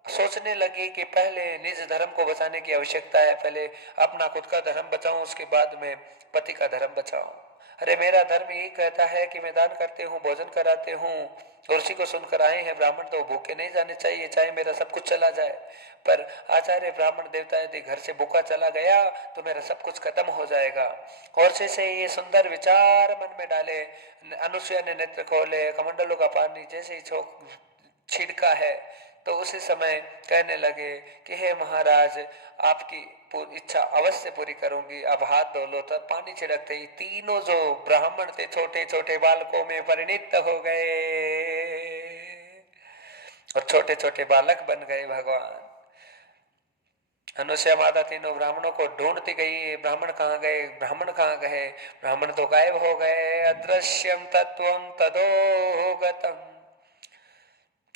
सोचने लगी कि पहले निज धर्म को बचाने की आवश्यकता है, पहले अपना खुद का धर्म बचाऊं, उसके बाद में पति का धर्म बचाऊं। अरे मेरा धर्म यही कहता है कि मैं दान करते हूँ, भोजन कराते हूँ, और उसी को सुनकर आए हैं ब्राह्मण तो भूखे नहीं जाने चाहिए, चाहे मेरा सब कुछ चला जाए। पर आचार्य ब्राह्मण देवता यदि घर से भूखा चला गया तो मेरा सब कुछ खत्म हो जाएगा। और से ये सुंदर विचार मन में डाले, अनुसुईया ने नेत्र खोले, कमंडलों का पानी जैसे ही छिड़का है तो उसी समय कहने लगे कि हे महाराज, आपकी इच्छा अवश्य पूरी करूंगी। अब हाथ धो लो। तब पानी छिड़कते ही तीनों जो ब्राह्मण थे छोटे छोटे बालकों में परिणित हो गए, और छोटे छोटे बालक बन गए। भगवान अनुसुईया माता तीनों ब्राह्मणों को ढूंढती गई, ब्राह्मण कहाँ गए, ब्राह्मण कहाँ गए? ब्राह्मण तो गायब हो गए। अदृश्यम तत्वम तदोगतम।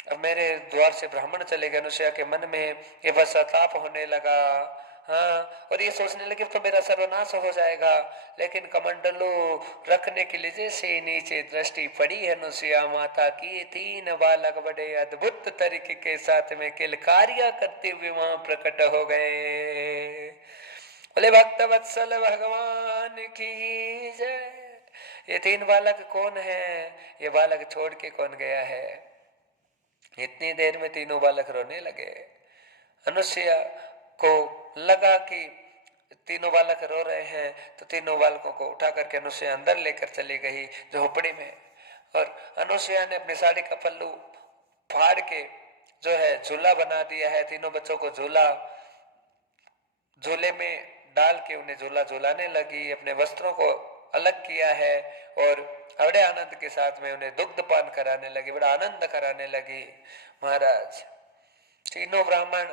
अब मेरे द्वार से ब्राह्मण चले गए। अनुसुईया के मन में ये पश्चाताप होने लगा। हाँ, और ये सोचने लगे तो मेरा सर्वनाश हो जाएगा। लेकिन कमंडलू रखने के लिए जैसे नीचे दृष्टि पड़ी है अनुसुईया माता की, तीन बालक बड़े अद्भुत तरीके के साथ में किलकारियां करते हुए वहां प्रकट हो गए। बोले भक्त वत्सल भगवान की जय। ये तीन बालक कौन है? ये बालक छोड़ के कौन गया है? इतनी देर में तीनों बालक रोने लगे। अनुसुईया को लगा कि तीनों बालक रो रहे हैं, तो तीनों बालकों को उठा करके अनुसुईया अंदर लेकर चली गई झोपड़ी में। और अनुसुईया ने अपनी साड़ी का पल्लू फाड़ के जो है झूला बना दिया है। तीनों बच्चों को झूले में डाल के उन्हें झूला झूलाने लगी। अपने वस्त्रों को अलग किया है और बड़े आनंद के साथ में उन्हें दुग्ध पान कराने लगी, बड़ा आनंद कराने लगी। महाराज तीनों ब्राह्मण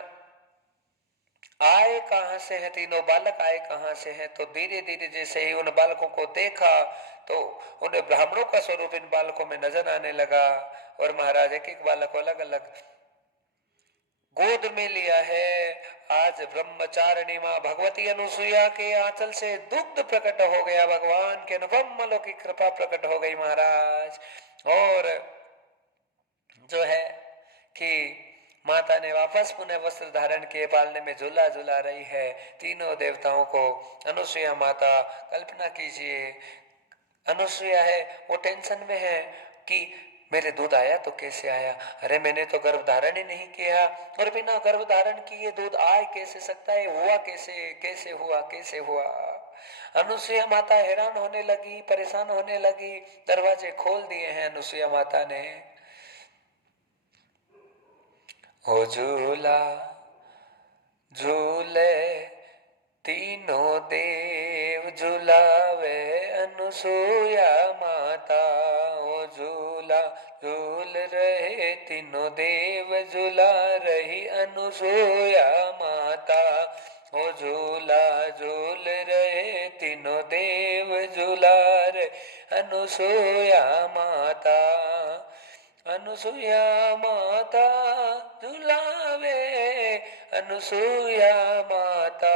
आए कहां से हैं, तीनों बालक आए कहां से हैं? तो धीरे धीरे जैसे ही उन बालकों को देखा तो उन्हें ब्राह्मणों का स्वरूप इन बालकों में नजर आने लगा। और महाराज एक एक बालक को अलग अलग गोद में लिया है। आज ब्रह्मचारिणी मां भगवती अनुसुईया के आंचल से दुग्ध प्रकट हो गया, भगवान के अनुपम अलौकिक कृपा प्रकट हो गई महाराज। और जो है कि माता ने वापस पुनः वस्त्र धारण किए, पालने में झूला झूला रही है तीनों देवताओं को। अनुसुईया माता, कल्पना कीजिए, अनुसुईया है वो टेंशन में है कि मेरे दूध आया तो कैसे आया? अरे मैंने तो गर्भ धारण ही नहीं किया, और बिना गर्भ धारण किए दूध आ कैसे सकता है? हुआ कैसे? कैसे हुआ? कैसे हुआ? अनुसुईया माता हैरान होने लगी, परेशान होने लगी। दरवाजे खोल दिए हैं अनुसुईया माता ने। ओ झूला झूले तीनों देव झुलावे अनुसुईया माता। ओ झूला झूल रहे तीनों देव झुला रही अनुसुईया माता। ओ झूला झूल रहे तीनों देव झुला रहे अनुसुईया माता। अनुसुईया माता झुलावे अनुसुईया माता।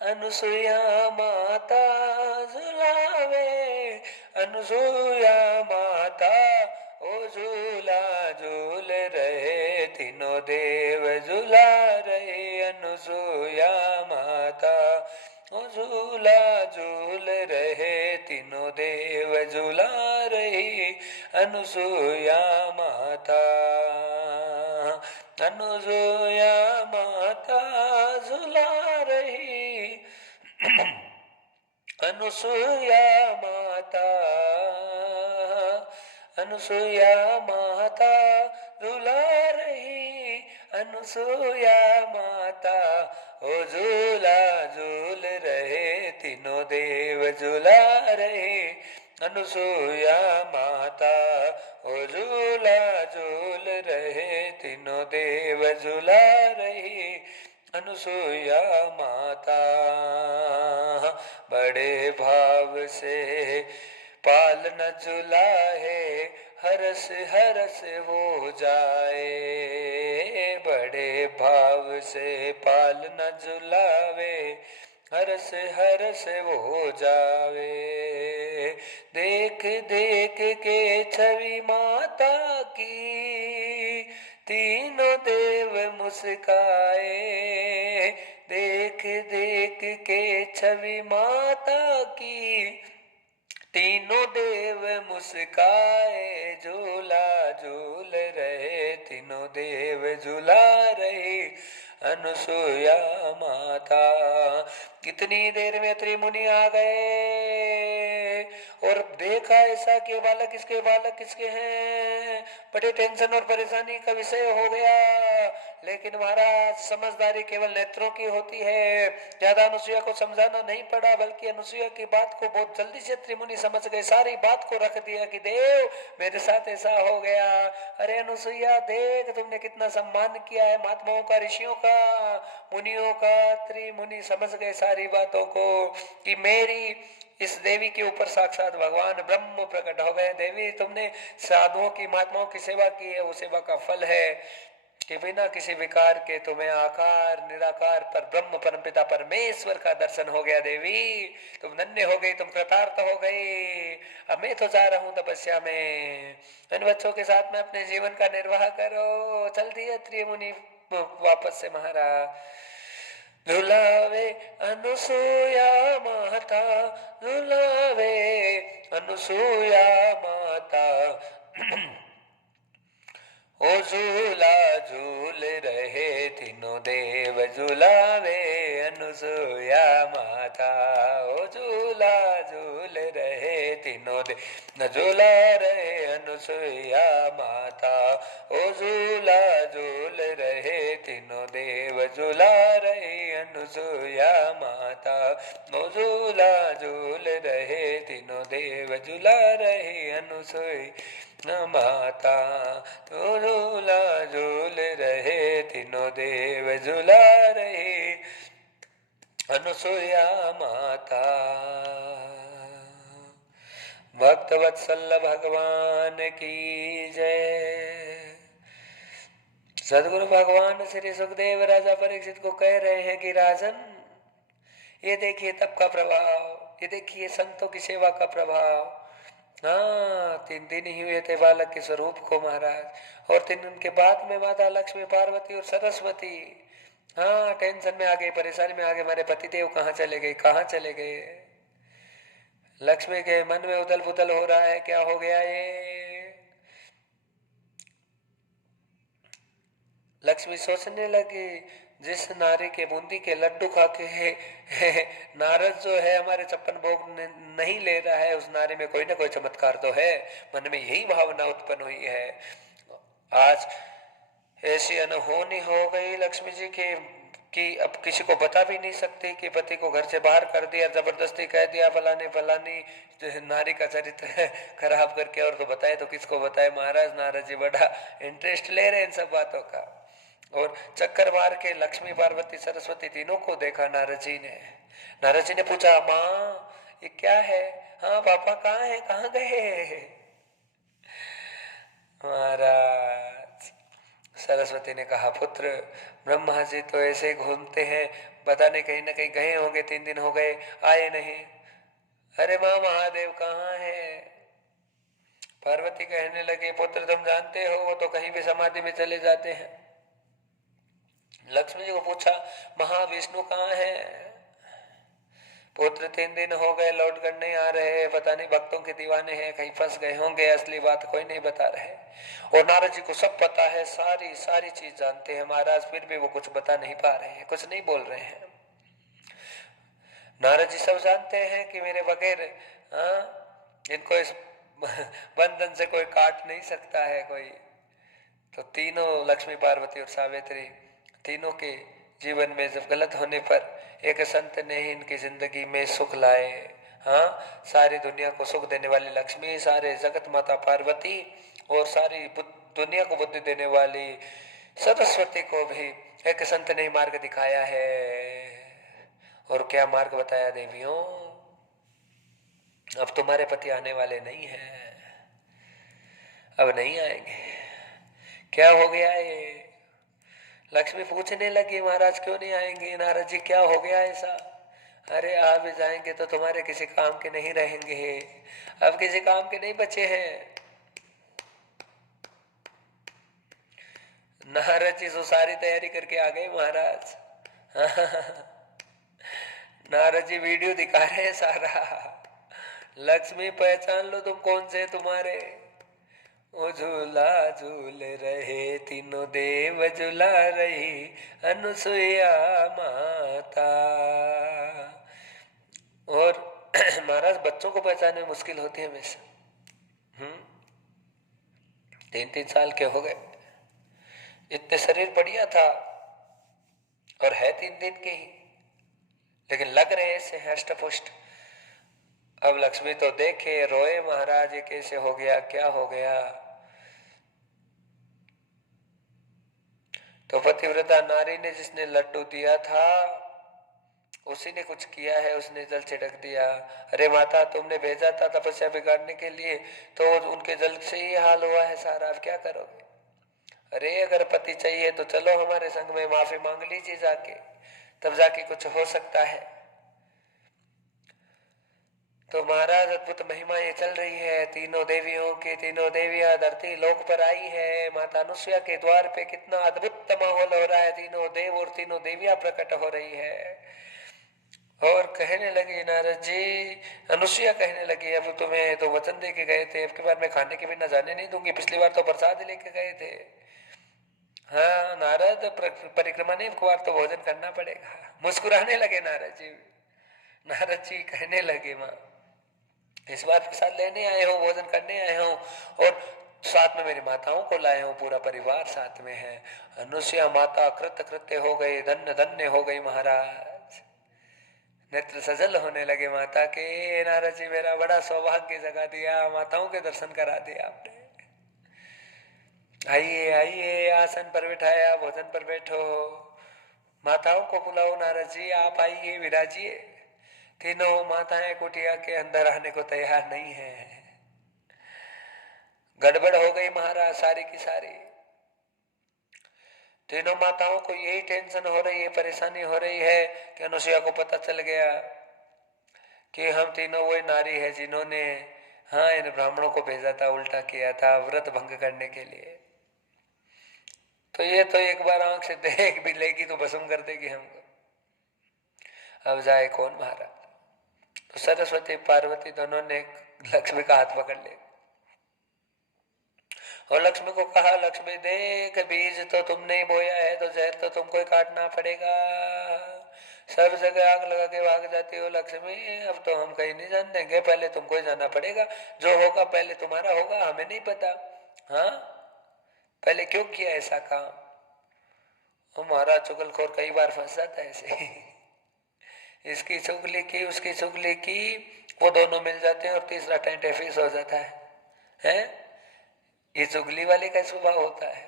अनुसुईया माता झुलावे अनुसुईया माता। ओ झूला झूल रहे तीनों देव झुला रहे अनुसुईया माता। ओ झूला झूल रहे तीनों देव झुला रही अनुसुईया माता। अनुसुईया माता झुला रही अनुसुईया माता। अनुसुईया माता झुला रही अनुसुईया माता। ओ झूला झूल रहे तीनों देव झुला रहे अनुसुईया माता। ओ झूला झूल रहे तीनों देव झुला रही अनुसुईया माता। बड़े भाव से पालना झुलाए हरस हरस हो जाए। बड़े भाव से पालना झुलावे हरस हरस हो जावे। देख देख के छवि माता की तीनों देव मुस्काए। देख देख के छवि माता की तीनों देव मुस्काए। झूला झूल रहे तीनों देव झूला रहे अनुसुईया माता। कितनी देर में अत्रि मुनि आ गए और देखा ऐसा कि बालक किसके हैं। बड़े टेंशन और परेशानी का विषय हो गया। लेकिन महाराज समझदारी केवल नेत्रों की होती है। ज्यादा अनुसुईया को समझाना नहीं पड़ा, बल्कि अनुसुईया की बात को बहुत जल्दी से त्रिमुनि समझ गए। सारी बात को रख दिया कि देव मेरे साथ ऐसा हो गया। अरे अनुसुईया देख, तुमने कितना सम्मान किया है महात्माओं का, ऋषियों का, मुनियों का। त्रिमुनि समझ गए सारी बातों को कि मेरी इस देवी के ऊपर साक्षात भगवान ब्रह्म प्रकट हो गए। देवी तुमने साधुओं की, महात्माओं की सेवा की है, वो सेवा का फल है कि बिना किसी विकार के तुम्हें आकार निराकार पर ब्रह्म परमपिता परमेश्वर का दर्शन हो गया। देवी तुम धन्य हो गई, तुम कृतार्थ हो गई। अब मैं तो जा रहा हूँ तपस्या में, इन बच्चों के साथ में अपने जीवन का निर्वाह करो। चलती है त्रिमुनि वापस से महाराज। झुलावे अनुसुईया माता, झुलावे अनुसुईया माता। ओ झूला झूल रहे तीनों देव झूलावे अनुसुया माता। ओ झूला झूल रहे तीनों देव झूला रहे अनुसुया माता। ओ झूला झूल रहे तीनों देव झूला रहे अनुसुया माता। ओ झूला झूल रहे तीनों देव झूला रहे अनुसुया माता। तो झूला झूल रहे तीनों देव झूला रहे अनुसुया माता। भक्त वत्सल भगवान की जय। सदगुरु भगवान श्री सुखदेव राजा परीक्षित को कह रहे हैं कि राजन, ये देखिए तप का प्रभाव, ये देखिए संतों की सेवा का प्रभाव। हाँ, 3 दिन ही हुए थे बालक के स्वरूप को महाराज, और 3 दिन के बाद में माता लक्ष्मी, पार्वती और सरस्वती हाँ टेंशन में आ गई, परेशानी में आ गए। हमारे पतिदेव कहाँ चले गए, कहाँ चले गए। लक्ष्मी के मन में उथल पुथल हो रहा है, क्या हो गया ये। लक्ष्मी सोचने लगी, जिस नारी के बूंदी के लड्डू खा के नारद जो है हमारे 56 भोग नहीं ले रहा है, उस नारी में कोई ना कोई चमत्कार तो है। मन में यही भावना उत्पन्न हुई है। आज ऐसी अनहोनी हो गई लक्ष्मी जी के कि अब किसी को बता भी नहीं सकती कि पति को घर से बाहर कर दिया, जबरदस्ती कह दिया फलाने फलानी नारी का चरित्र खराब करके, और तो बताए तो किसको बताए। महाराज नारद जी बड़ा इंटरेस्ट ले रहे हैं इन सब बातों का, और चक्कर मार के लक्ष्मी, पार्वती, सरस्वती तीनों को देखा नारद जी ने। नारद जी ने पूछा, माँ ये क्या है। हाँ पापा कहाँ है, कहाँ गए। महाराज सरस्वती ने कहा, पुत्र ब्रह्मा जी तो ऐसे घूमते हैं, पता नहीं कहीं ना कहीं गए होंगे, 3 दिन हो गए आए नहीं। अरे माँ महादेव कहाँ है। पार्वती कहने लगे, पुत्र तुम जानते हो वो तो कहीं भी समाधि में चले जाते हैं। लक्ष्मी जी को पूछा, महाविष्णु कहाँ है। पुत्र 3 दिन हो गए लौट कर नहीं आ रहे, पता नहीं भक्तों के दीवाने हैं, कहीं फंस गए होंगे, असली बात कोई नहीं बता रहे। और नारद जी को सब पता है, सारी सारी चीज जानते हैं महाराज, फिर भी वो कुछ बता नहीं पा रहे हैं, कुछ नहीं बोल रहे हैं। नारद जी सब जानते हैं कि मेरे बगैर इनको इस बंधन से कोई काट नहीं सकता है कोई। तो तीनों लक्ष्मी, पार्वती और सावित्री तीनों के जीवन में जब गलत होने पर एक संत ने ही इनकी जिंदगी में सुख लाए। हाँ, सारी दुनिया को सुख देने वाली लक्ष्मी, सारे जगत माता पार्वती और सारी दुनिया को बुद्धि देने वाली सरस्वती को भी एक संत ने ही मार्ग दिखाया है। और क्या मार्ग बताया देवियों। अब तुम्हारे पति आने वाले नहीं हैं, अब नहीं आएंगे। क्या हो गया ये। लक्ष्मी पूछने लगी, महाराज क्यों नहीं आएंगे। नारद जी क्या हो गया ऐसा। अरे आ भी जाएंगे तो तुम्हारे किसी काम के नहीं रहेंगे, अब किसी काम के नहीं बचे हैं। नारद जी तो सारी तैयारी करके आ गए महाराज। नारद जी वीडियो दिखा रहे हैं सारा। लक्ष्मी पहचान लो तुम कौन से तुम्हारे। ओ झूला झूल रहे तीनों देव झूला रही अनुसुईया माता। और महाराज बच्चों को पहचानने में मुश्किल होती है हमेशा। 3-3 साल के हो गए, इतने शरीर बढ़िया था और है 3 दिन के ही, लेकिन लग रहे ऐसे हष्ट पुष्ट। अब लक्ष्मी तो देखे रोए, महाराज ये कैसे हो गया, क्या हो गया। तो पतिव्रता नारी ने जिसने लड्डू दिया था उसी ने कुछ किया है, उसने जल छिड़क दिया। अरे माता तुमने भेजा था तपस्या बिगाड़ने के लिए, तो उनके जल से ही हाल हुआ है सारा, अब क्या करोगे। अरे अगर पति चाहिए तो चलो हमारे संग में माफी मांग लीजिए जाके, तब जाके कुछ हो सकता है। तो महाराज अद्भुत महिमा ये चल रही है, तीनों देवियों की तीनों देवियां धरती लोक पर आई है। माता अनुसुईया के द्वार पे कितना अद्भुत माहौल हो रहा है, तीनों देव और तीनों देवियां प्रकट हो रही है। और कहने लगी नारद जी, अनुसुईया कहने लगी, अब तुम्हें तो वचन दे के गए थे, अब की बार मैं खाने के बिना जाने नहीं दूंगी, पिछली बार तो प्रसाद लेके गए थे। हाँ नारद, परिक्रमा नहीं, एक बार तो भोजन करना पड़ेगा। मुस्कुराने लगे नारद जी। नारद जी कहने लगे, माँ इस बार प्रसाद लेने आए हो, भोजन करने आए हो, और साथ में मेरी माताओं को लाए हो, पूरा परिवार साथ में है। अनुसुईया माता कृत कृत्य हो गई, धन्य धन्य हो गई महाराज। नेत्र सजल होने लगे माता के। नारद जी मेरा बड़ा सौभाग्य जगा दिया, माताओं के दर्शन करा दिया आपने। आइए आइए, आसन पर बिठाया, भोजन पर बैठो, माताओं को बुलाओ, नारद जी आप आइए विराजिए। तीनों माताएं कुटिया के अंदर आने को तैयार नहीं है। गड़बड़ हो गई महाराज सारी की सारी। तीनों माताओं को यही टेंशन हो रही है, परेशानी हो रही है कि अनुसुईया को पता चल गया कि हम तीनों वही नारी है जिन्होंने हाँ इन ब्राह्मणों को भेजा था, उल्टा किया था व्रत भंग करने के लिए। तो ये तो एक बार आंख से देख भी लेगी तो भस्म कर देगी हमको, अब जाए कौन महाराज। तो सरस्वती पार्वती दोनों ने लक्ष्मी का हाथ पकड़ लिया और लक्ष्मी को कहा, लक्ष्मी देख बीज तो तुमने ही बोया है, तो जहर तो तुमको ही काटना पड़ेगा। सब जगह आग लगा के भाग जाती हो लक्ष्मी, अब तो हम कहीं नहीं जान देंगे, पहले तुमको ही जाना पड़ेगा। जो होगा पहले तुम्हारा होगा, हमें नहीं पता। हाँ पहले क्यों किया ऐसा काम। हमारा चुगलखोर कई बार फंस जाता है ऐसे इसकी चुगली की उसकी चुगली की, वो दोनों मिल जाते हैं और तीसरा टेंट फिक्स हो जाता है, हैं? ये चुगली वाले का स्वभाव होता है,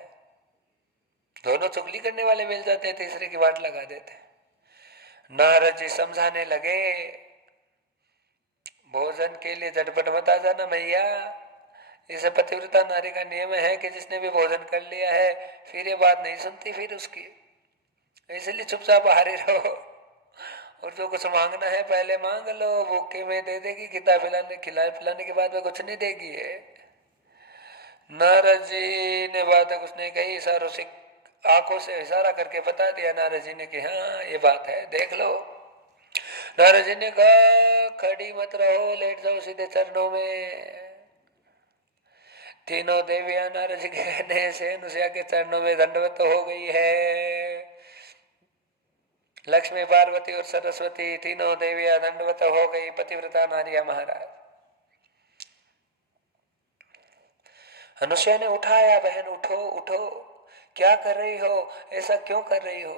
दोनों चुगली करने वाले मिल जाते हैं, तीसरे की वाट लगा देते हैं। नारद जी समझाने लगे, भोजन के लिए झटपट मत आ जाना मैया, इसे पतिव्रता नारी का नियम है कि जिसने भी भोजन कर लिया है फिर ये बात नहीं सुनती फिर उसकी, इसलिए चुपचाप बाहर ही रहो, और जो कुछ मांगना है पहले मांग लो, भूखे में दे देगी, खिलाए पिलाने के बाद में कुछ नहीं देगी है। नारद जी ने बात कुछ नहीं कही, इशारों से आंखों से इशारा करके बता दिया नारद जी ने कि हाँ ये बात है, देख लो। नारद जी ने कहा, खड़ी मत रहो, लेट जाओ सीधे चरणों में। तीनों देवियां नारद जी के कहने से अनुसुईया के चरणों में दंडवत हो गई है। लक्ष्मी पार्वती और सरस्वती तीनों देवियां दंडवत हो गई, पतिव्रता नारिया महाराज। अनुसुईया ने उठाया, बहन उठो उठो, क्या कर रही हो, ऐसा क्यों कर रही हो।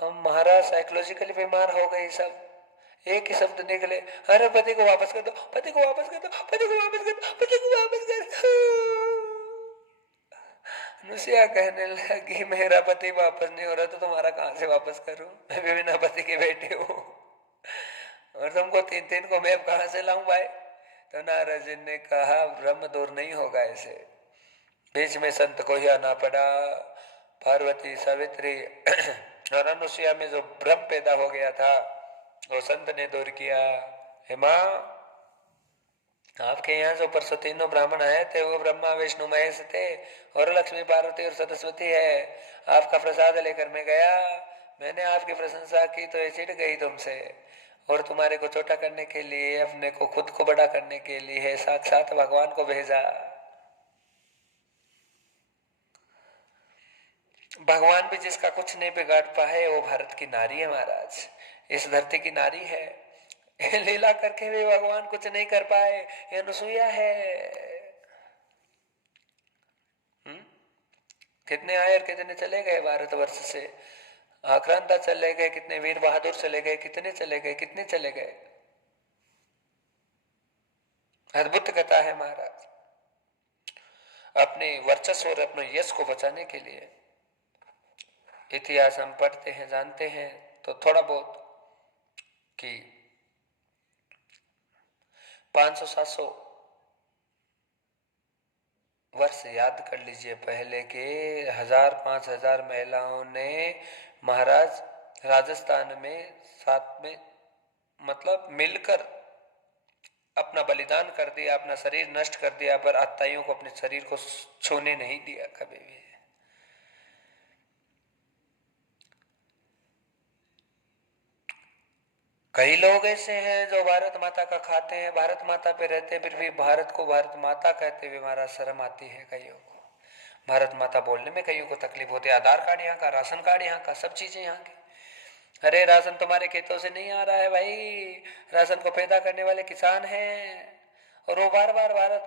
हम महाराज साइकोलॉजिकली बीमार हो गए सब, एक ही शब्द निकले, अरे पति को वापस कर दो, पति को वापस कर दो, पति को वापस कर दो, पति को वापस कर दो। अनुसुईया कहने लगी, मेरा पति वापस नहीं हो रहा तो तुम्हारा कहां से वापस करूं, मैं भी बिना पति के बेटी हूं, और तुमको तीन तीन को मैं कहां से लाऊं भाई। तो नारद जी ने कहा, ब्रह्म दूर नहीं होगा ऐसे। बीच में संत को ही आना पड़ा, पार्वती सावित्री और अनुसुईया में जो भ्रम पैदा हो गया था वो संत ने दूर किया। हे माँ, आपके यहाँ जो परसों तीनों ब्राह्मण आए थे वो ब्रह्मा विष्णु महेश थे और लक्ष्मी पार्वती और सरस्वती है। आपका प्रसाद लेकर मैं गया, मैंने आपकी प्रशंसा की तो ये चिढ़ गई तुमसे, और तुम्हारे को छोटा करने के लिए, अपने को खुद को बड़ा करने के लिए साक्षात भगवान को भेजा। भगवान भी जिसका कुछ नहीं बिगाड़ पाए वो भारत की नारी है महाराज, इस धरती की नारी है। लीला करके भी भगवान कुछ नहीं कर पाए, ये अनुसुईया है। कितने आए और कितने चले गए भारतवर्ष से, आक्रांता चले गए, कितने वीर बहादुर चले गए, कितने चले गए, कितने चले गए। अद्भुत कथा है महाराज। अपने वर्चस्व और अपने यश को बचाने के लिए इतिहास हम पढ़ते हैं, जानते हैं तो थोड़ा बहुत कि 500-700 वर्ष याद कर लीजिए पहले के, 1000-5000 महिलाओं ने महाराज राजस्थान में साथ में मतलब मिलकर अपना बलिदान कर दिया, अपना शरीर नष्ट कर दिया, पर आत्ताइयों को अपने शरीर को छूने नहीं दिया कभी भी। कई लोग ऐसे हैं जो भारत माता का खाते हैं, भारत माता पे रहते हैं, फिर भी भारत को भारत माता कहते हुए हमारा शर्म आती है। कईयों को भारत माता बोलने में कईयों को तकलीफ होती है। आधार कार्ड यहाँ का, राशन कार्ड यहाँ का, सब चीजें यहाँ की। अरे राशन तुम्हारे खेतों से नहीं आ रहा है भाई, राशन को पैदा करने वाले किसान हैं, और वो बार बार भारत